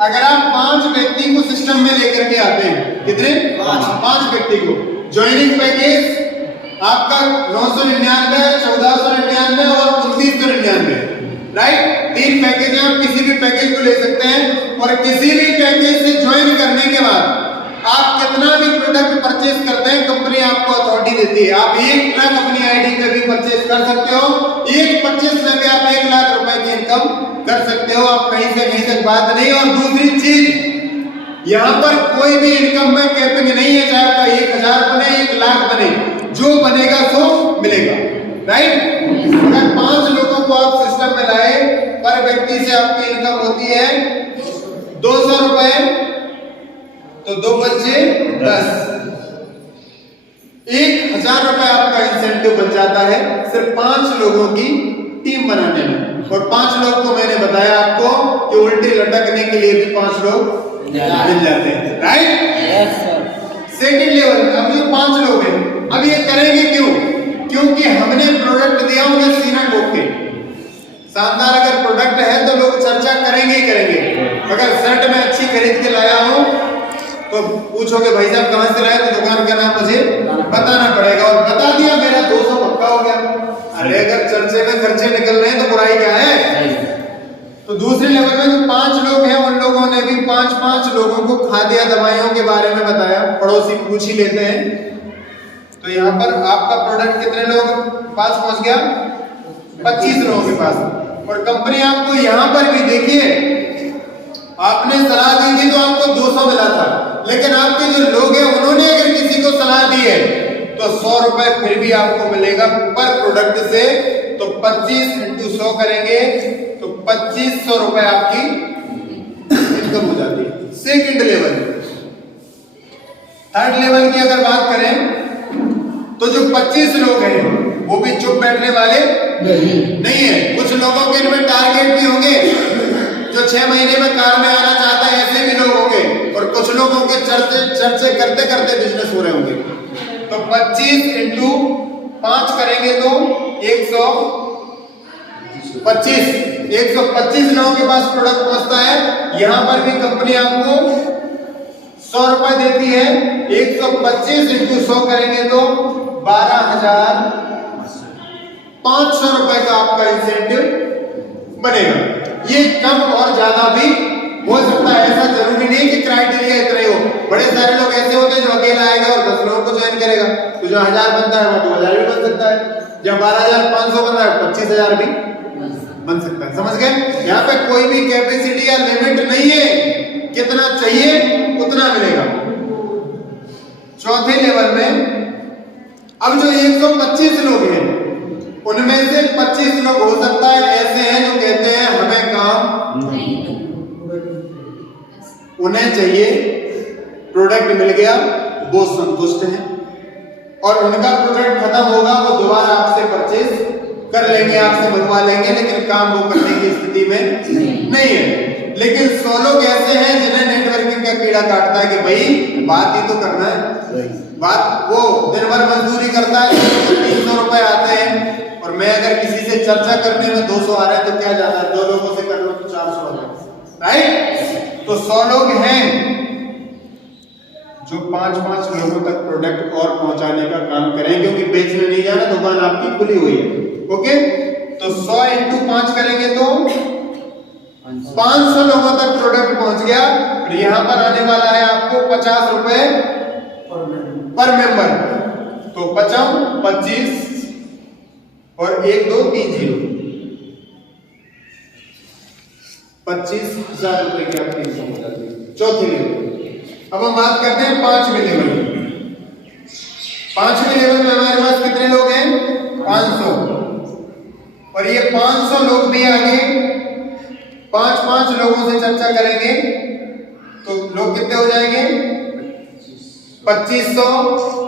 अगर आप 5 व्यक्ति को सिस्टम में लेकर के आते हैं, कितने? 5 व्यक्ति को। ज्वाइनिंग पैकेज आपका 999, 1499 और 2999, राइट? 3 पैकेज हैं, आप किसी भी पैकेज को ले सकते हैं। और किसी भी पैकेज से ज्वाइन करने के बाद आप कितना भी प्रोडक्ट परचेज करते हैं, कंपनी आपको अथॉरिटी देती है। आप 1 लाख अपनी आईडी पे भी परचेज कर सकते हो, एक परचेज में भी आप 1 लाख रुपए की इनकम कर सकते हो। आप कहीं से कहीं तक बात नहीं। और दूसरी चीज, यहाँ पर कोई भी इनकम में कैपिंग नहीं है, चाहे आपका 1000 बने 1 लाख बने, जो बनेगा सो मिलेगा, राइट? अगर 5 लोगों को आप सिस्टम में लाए, पर व्यक्ति से आपकी इनकम होती है 200 रुपए, तो 2 बच्चे 10, 1000 रुपए आपका इंसेंटिव बन जाता है सिर्फ 5 लोगों की टीम बनाने में। और 5 लोग को मैंने बताया आपको कि उल्टी लटकने के लिए भी 5 लोग मिल जाते हैं, right? Yes sir. Second level, अब ये 5 लोग हैं, अब ये करेंगे क्यों? क्योंकि हमने प्रोडक्ट दिया उन्हें सीना ठोक के। शानदार अगर प्रोडक्ट है तो लोग चर्चा करेंगे ही करेंगे। अगर शर्ट में अच्छी खरीद के लाया हूं तो पूछोगे भाई साहब कहां से लाए, तो दुकान का नाम मुझे बताना पड़ेगा, और बता दिया मेरा 200 पक्का हो गया। अरे अगर चर्चे में खर्चे निकल रहे हैं तो बुराई क्या है? तो दूसरे लेवल में जो 5 लोग हैं, उन लोगों ने भी 5 लोगों को खाद्य दवाइयों के बारे में बताया। पड़ोसी पूछ ही लेते हैं। तो यहाँ पर आपका प्रोडक्ट कितने लोगों के पास पहुंच गया? 25 लोगों के पास। और कंपनी आपको यहाँ पर भी, देखिए आपने सलाह दी थी तो आपको 200 मिला था, लेकिन आपके जो लोग हैं उन्होंने अगर किसी को सलाह दी है तो 100 रुपए फिर भी आपको मिलेगा पर प्रोडक्ट से। तो 25 × 100 करेंगे तो 2500 रुपए आपकी इनकम हो जाती है। Second level. थर्ड लेवल की अगर बात करें तो जो 25 लोग हैं वो भी चुप बैठने वाले नहीं है। कुछ लोगों के इनमें टारगेट भी होंगे, जो 6 महीने में कार में आना चाहता है, ऐसे भी लोग होंगे। और कुछ लोगों के चर्चे करते करते बिजनेस हो रहे होंगे। तो 25 × 5 करेंगे तो 125 लोगों के पास प्रोडक्ट पहुंचता है। यहां पर भी कंपनी आपको 100 रुपए देती है। 125 × 100 करेंगे तो 12,500 रुपए का आपका इंसेंटिव बनेगा। ये कम और ज्यादा भी हो सकता है, ऐसा जरूरी नहीं कि क्राइटेरिया इतना ही हो। बड़े सारे लोग ऐसे होते हैं जो अकेला आएगा और 10 लोगों को ज्वाइन करेगा, तो जो 1000 बनता है वो 2000 भी बन सकता है। जब 12,500 बन रहा है 25,000 भी बन सकता है। समझ गए? यहाँ पे कोई भी कैपेसिटी या लिमिट नहीं है, कितना चाहिए उतना मिलेगा। चौथे लेवल में अब जो 125 लोग हैं उनमें से 25 लोग हो सकता है ऐसे हैं जो कहते हैं हमें काम नहीं, उन्हें चाहिए प्रोडक्ट मिल गया, वो संतुष्ट हैं और उनका प्रोडक्ट खत्म होगा वो दोबारा आपसे परचेज कर लेंगे, आपसे बनवा लेंगे, लेकिन काम वो करने की स्थिति में नहीं है। लेकिन 100 लोग ऐसे हैं जिन्हें नेटवर्किंग का कीड़ा काटता है कि भाई बात ही तो करना है। बात वो दिन भर मजदूरी करता है, 300 रुपए आते हैं, और मैं अगर किसी से चर्चा करने में 200 आ रहे हैं तो क्या जाता है, 2 लोगों से कर लो तो 400 आ रहे हैं, राइट? तो 100 लोग हैं जो 5 लोगों तक प्रोडक्ट और पहुंचाने का काम करें, क्योंकि बेचने नहीं जाना, दुकान आपकी खुली हुई है। ओके, तो 100 × 5 करेंगे तो 500 लोगों तक प्रोडक्ट पहुंच गया। और यहां पर आने वाला है आपको 50 रुपए पर मेंबर। तो 25 और 1 2 3 0 25,000 रुपए की आपकी इनकम हो जाती है। चौथे लेवल। अब हम बात करते हैं 5वें लेवल। 5वें लेवल में हमारे पास कितने लोग हैं? 500। और ये 500 लोग भी आगे 5 लोगों से चर्चा करेंगे तो लोग कितने हो जाएंगे? 2500।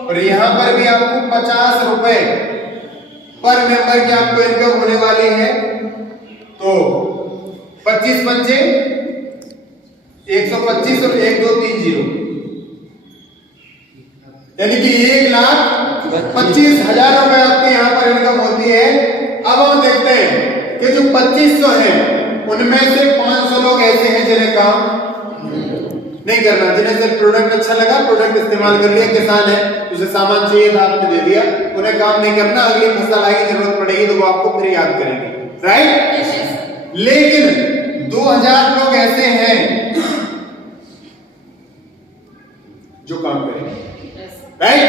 और यहां पर भी आपको 50 रुपए पर मेंबर की आपको इनकम होने वाली है। तो 25 पंचे 125 और 1 2 3 0, यानी कि 1,25,000 रुपए आपके यहां पर इनकम होती है। अब हम देखते हैं कि जो 2500 है उनमें से 500 लोग ऐसे हैं जिन्हें काम नहीं करना। जिन्हें सिर्फ प्रोडक्ट अच्छा लगा, प्रोडक्ट इस्तेमाल कर लिया, किसान है उसे सामान चाहिए था, आपने दे दिया, उन्हें काम नहीं करना, अगली फसल आएगी जरूरत पड़ेगी तो वो आपको फिर याद करेंगे, राइट। लेकिन 2000 लोग ऐसे हैं जो काम करेंगे, राइट।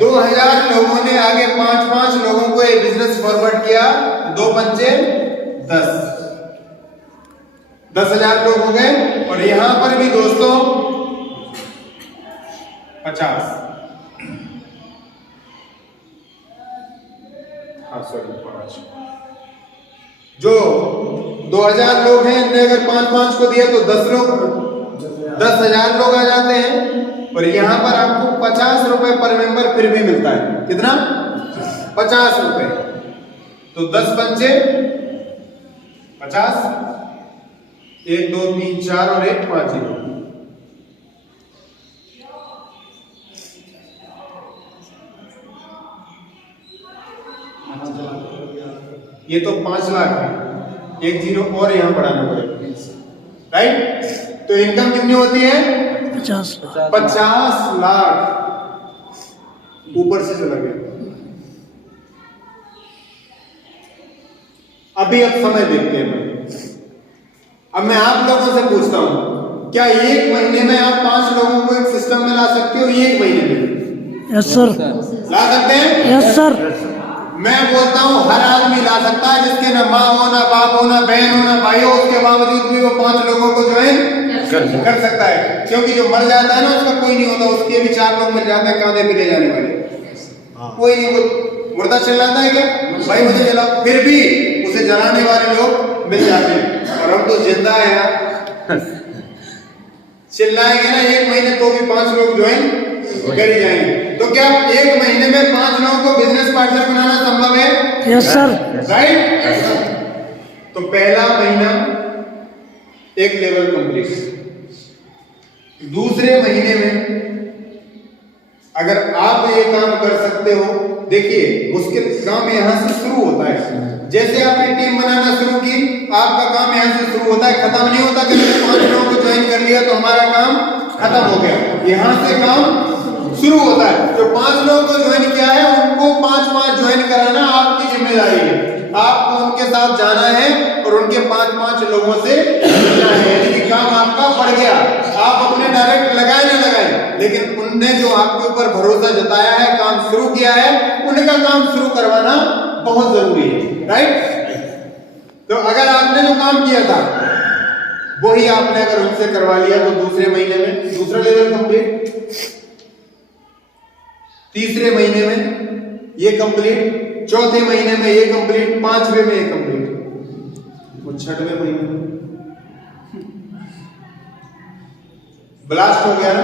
2000 लोगों ने आगे 5-5 लोगों को ये बिजनेस फॉरवर्ड किया, 2 पंचे 10,000 लोग हो गए। और यहां पर भी दोस्तों 50, हाँ सॉरी 5, जो 2000 लोग हैं, इनने अगर 5-5 को दिया तो 10,000 लोग आ जाते हैं। और यहां पर आपको 50 रुपए पर मेंबर फिर भी मिलता है। कितना? 50 रुपए। तो 10 पंचे 50, 1 2 3 4 और 1 5 0। ये तो 5 लाख है, 1 0 और यहां बढ़ाना पड़ेगा, राइट। तो इनकम कितनी होती है? 50 लाख ऊपर से चला गया। अभी अब समय देखते हैं। अब मैं आप लोगों से पूछता हूं, क्या 1 महीने में आप 5 लोगों को एक सिस्टम में ला सकते हो? 1 महीने में? Yes sir. ला सकते हैं? Yes sir. मैं बोलता हूं हर आदमी ला सकता है, जिसके ना माँ हो, ना बाप हो, ना बहन हो, ना भाई हो, उसके बावजूद भी वो 5 लोगों को ज्वाइन कर सकता है। क्योंकि जो मर जाता है ना, उसका कोई नहीं होता, उसके भी 4 लोग मर जाते हैं कांधे पे ले जाने वाले, कोई नहीं। वो मुर्दा चिल्लाता है क्या भाई मुझे जला, फिर भी उसे जलाने वाले लोग मिल जाते हैं। और हम तो जिंदा है यार, चिल्लाएंगे ना 1 महीने तो भी 5 लोग ज्वाइन कर ही जाएंगे। तो क्या 1 महीने में 5 लोगों को बिजनेस पार्टनर बनाना संभव है? Yes sir. राइट। तो पहला महीना एक लेवल कंप्लीट, दूसरे महीने में अगर आप ये काम कर सकते हो, देखिए मुश्किल काम यहां से शुरू होता है। जैसे आपने टीम बनाना शुरू की, आपका काम यहां से शुरू होता है, खत्म नहीं होता कि 5 लोगों को ज्वाइन कर लिया तो हमारा काम खत्म हो गया। यहां से काम शुरू होता है। जो 5 लोगों को ज्वाइन किया है उनको 5-5 ज्वाइन कराना आपकी जिम्मेदारी है। आपको उनके साथ जाना है और उनके 5-5 लोगों से मिलना है, यानी कि काम आपका बढ़ गया। आप अपने डायरेक्ट लगाए ना लगाए, लेकिन उनने जो आपके ऊपर भरोसा जताया है, काम शुरू किया है, उनका काम शुरू करवाना बहुत जरूरी है, राइट। तो अगर आपने जो काम किया था वही आपने अगर उनसे करवा लिया तो दूसरे महीने में दूसरा लेवल कंप्लीट, तीसरे महीने में ये कंप्लीट, चौथे महीने में ये कंप्लीट, 5वें में ये कंप्लीट, और 6वें महीने में ब्लास्ट हो गया ना।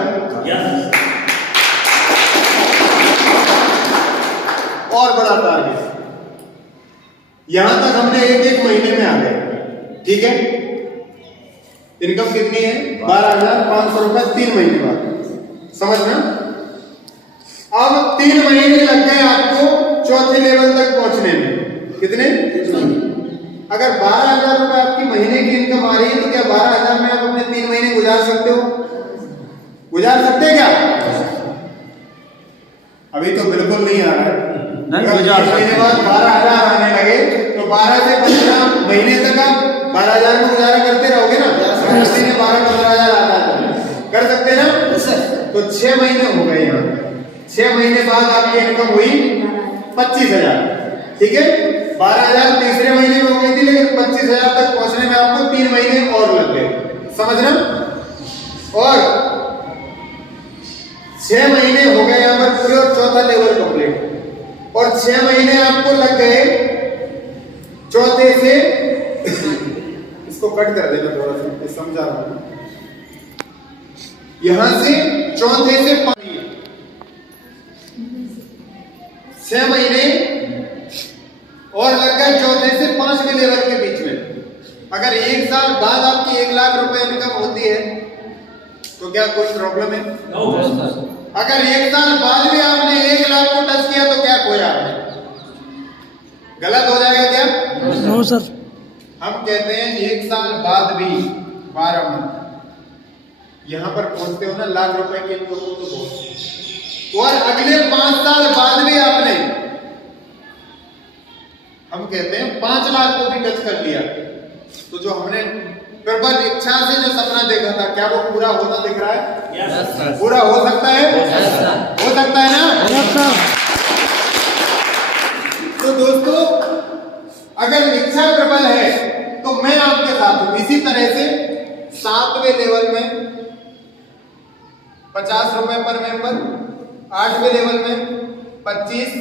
यस। और बड़ा टारगेट, यहां तक हमने 1-1 महीने में आ गए, ठीक है। इनकम कितनी है? 12,500 रुपए 3 महीने बाद, समझना। अब 3 महीने लग गए आपको चौथे लेवल तक पहुंचने में। कितने? अगर 12,000 रुपए आपकी महीने की इनकम आ रही है तो क्या 12,000 में आप अपने 3 महीने गुजार सकते हो? गुजार सकते हैं क्या? अभी तो बिल्कुल नहीं आ रहा है। महीने बाद 12,000 आने लगे तो 12 से 15 महीने तक आप 12,000 में गुजारा करते रहोगे ना। 12-15,000 आता है, कर सकते ना। तो 6 महीने हो गए यहाँ, 6 महीने बाद आपकी इनकम हुई 25,000, ठीक है। 12,000 तीसरे महीने में हो गई थी, लेकिन 25,000 तक पहुंचने में आपको 3 महीने और लग गए, समझना। और 6 महीने हो गए यहाँ पर पूरे और चौथा लेवल कंप्लीट, और 6 महीने आपको लग गए चौथे से इसको कट कर देना थोड़ा सा, समझा रहा हूं। यहां से चौथे से 6 महीने और लग गए चौथे से 5वें लेवल के बीच में। अगर 1 साल बाद आपकी 1 लाख रुपए इनकम होती है तो क्या कोई प्रॉब्लम है? अगर 1 साल बाद भी आपने 1 लाख को टच किया तो क्या खोया आपने? गलत हो जाएगा क्या? No sir. हम कहते हैं 1 साल बाद भी 12 मंथ, यहाँ पर पहुंचते हो ना, लाख रुपए के इनकम हो तो बहुत। और अगले 5 साल बाद भी आपने, हम कहते हैं 5 लाख को भी टच कर लिया, तो जो हमने प्रबल इच्छा से जो सपना देखा था, क्या वो पूरा होता दिख रहा है? यस। पूरा हो सकता है? हो सकता है ना? तो दोस्तों, अगर इच्छा प्रबल है तो मैं आपके साथ हूं। इसी तरह से 7वें लेवल में 50 रुपए पर मेंबर, 8वें लेवल में 25,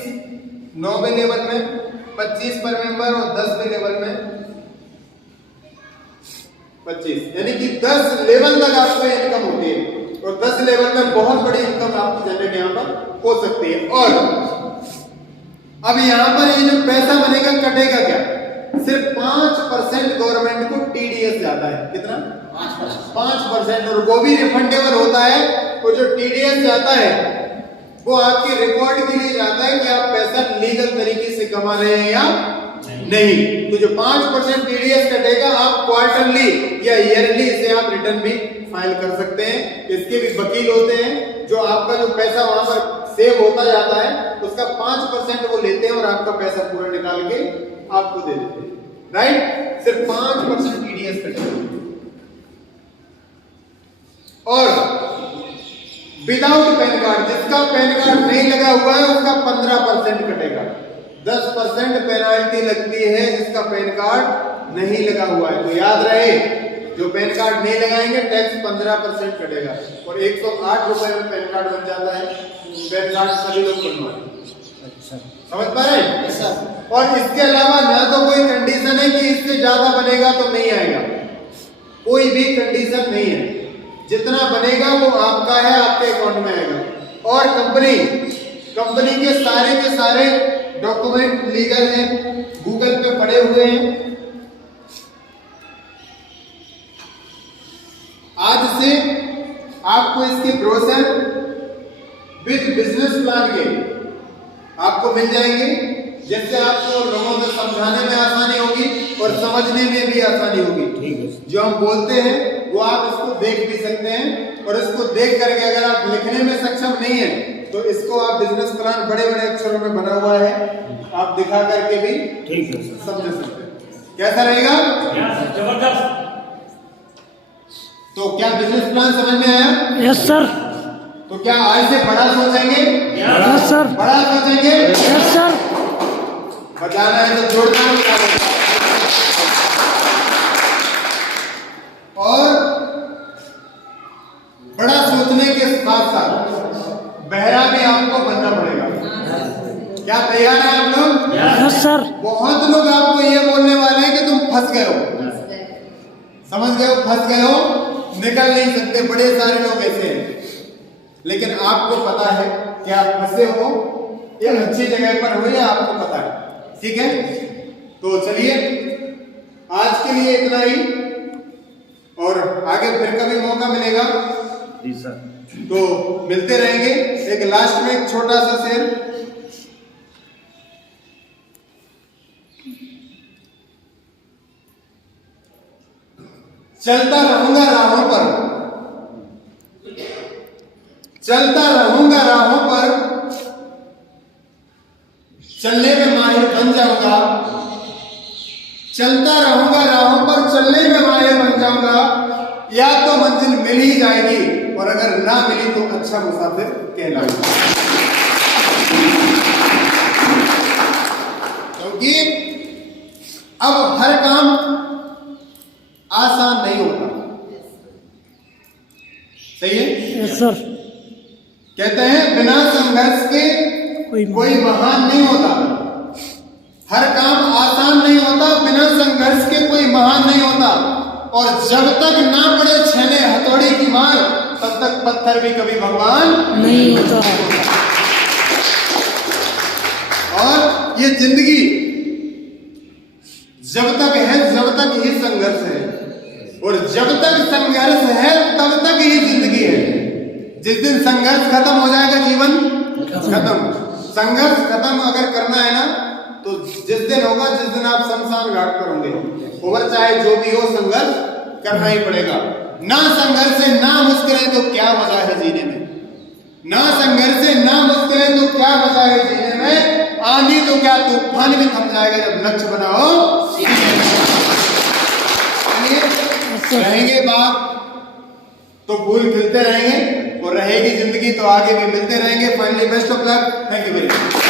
9वें लेवल में 25 पर मेंबर और 10वें लेवल में 25, यानी कि 10 लेवल तक आपको इनकम होती है और 10 लेवल में बहुत बड़ी इनकम आपकी जनरेट यहां पर हो सकती है। और अब यहां पर ये जो पैसा बनेगा कटेगा क्या? सिर्फ 5% गवर्नमेंट को टीडीएस जाता है। कितना? 5%, और वो भी रिफंडेबल होता है। वो जो टीडीएस जाता है वो आपके रिकॉर्ड के लिए जाता है कि आप पैसा लीगल तरीके से कमा रहे हैं या नहीं। तो जो 5% टीडीएस कटेगा, आप क्वार्टरली या ईयरली इसे आप रिटर्न भी फाइल कर सकते हैं। इसके भी वकील होते हैं, जो आपका जो पैसा वहां पर सेव होता जाता है उसका 5% वो लेते हैं और आपका पैसा पूरा निकाल के आपको दे देते हैं। राइट? सिर्फ 5% टीडीएस कटेगा। और विदाउट पैन कार्ड, जिसका पैन कार्ड नहीं लगा हुआ है उसका 15% कटेगा। 10% पेनाल्टी लगती है जिसका पैन कार्ड नहीं लगा हुआ है। तो याद रहे, जो पैन कार्ड नहीं लगाएंगे टैक्स 15% कटेगा। और 108 रुपए में पैन कार्ड बन जाता है। पैन कार्ड सभी लोग बनवाए। अच्छा, समझ पा रहे हैं? और इसके अलावा ना तो कोई कंडीशन है कि इससे ज्यादा बनेगा तो नहीं आएगा, कोई भी कंडीशन नहीं है। जितना बनेगा वो आपका है, आपके अकाउंट में आएगा। और कंपनी के सारे डॉक्यूमेंट लीगल हैं, गूगल पे पड़े हुए हैं। आज से आपको इसके ब्रोशर विद बिजनेस प्लान के आपको मिल जाएंगे, जिससे आपको लोगों को समझाने में आसानी होगी और समझने में भी आसानी होगी। ठीक है। जो हम बोलते हैं वो आप इसको देख भी सकते हैं, और इसको देख करके अगर आप लिखने में सक्षम नहीं है तो इसको आप बिजनेस प्लान बड़े बड़े अक्षरों में बना हुआ है, आप दिखा करके भी ठीक है सर, समझ सकते हैं। कैसा रहेगा? जबरदस्त। तो क्या बिजनेस प्लान समझ में आया? Yes sir. तो क्या आज से बड़ा सोचेंगे? Yes sir. बड़ा सोचेंगे? Yes sir. बजाना है तो जोरदार बजाना। और बड़ा सोचने के साथ साथ बहरा भी आपको बनना पड़ेगा। क्या तैयार है आप लोग? Yes sir. बहुत लोग आपको ये बोलने वाले हैं कि तुम फंस गए हो, समझ गए हो, फंस गए हो, निकल नहीं सकते। बड़े सारे लोग ऐसे हैं, लेकिन आपको पता है कि आप फंसे हो, एक अच्छी जगह पर हो, या आपको पता है। ठीक है, तो चलिए आज के लिए इतना ही, और आगे फिर कभी मौका मिलेगा जी सर, तो मिलते रहेंगे। एक लास्ट में एक छोटा सा शेर, चलता रहूंगा राहों पर, चलता रहूंगा राहों पर, चलने में माहिर बन जाऊंगा। चलता रहूंगा राहों पर, चलने में माहिर बन जाऊंगा। या तो मंजिल मिल ही जाएगी, और अगर ना मिली तो अच्छा मुसाफिर कहलाऊंगा। क्योंकि अब हर काम आसान नहीं होता। सही है? Yes sir. कहते हैं बिना संघर्ष के कोई महान नहीं होता। हर काम आसान नहीं होता, बिना संघर्ष के कोई महान नहीं होता। और जब तक ना पड़े छेने हथौड़ी की मार, तब तक पत्थर भी कभी भगवान नहीं होता। और ये जिंदगी जब तक है, जब तक ही संघर्ष है, और जब तक संघर्ष है तब तक ही जिंदगी है। जिस दिन संघर्ष खत्म हो जाएगा, जीवन खत्म। संघर्ष खत्म अगर करना है ना, तो जिस दिन होगा, जिस दिन आप शमशान घाट पर होंगे, उम्र चाहे जो भी हो, संघर्ष करना ही पड़ेगा। ना संघर्ष है ना मुश्किलें तो क्या मजा है जीने में, ना संघर्ष है ना मुश्किलें तो क्या मजा है जीने में, आंधी तो क्या तूफान भी थम जाएगा जब लक्ष्य बनाओ सीने में। रहेंगे बात तो फूल खिलते रहेंगे और रहेगी जिंदगी तो आगे भी मिलते रहेंगे। Finally best of luck, thank you very much.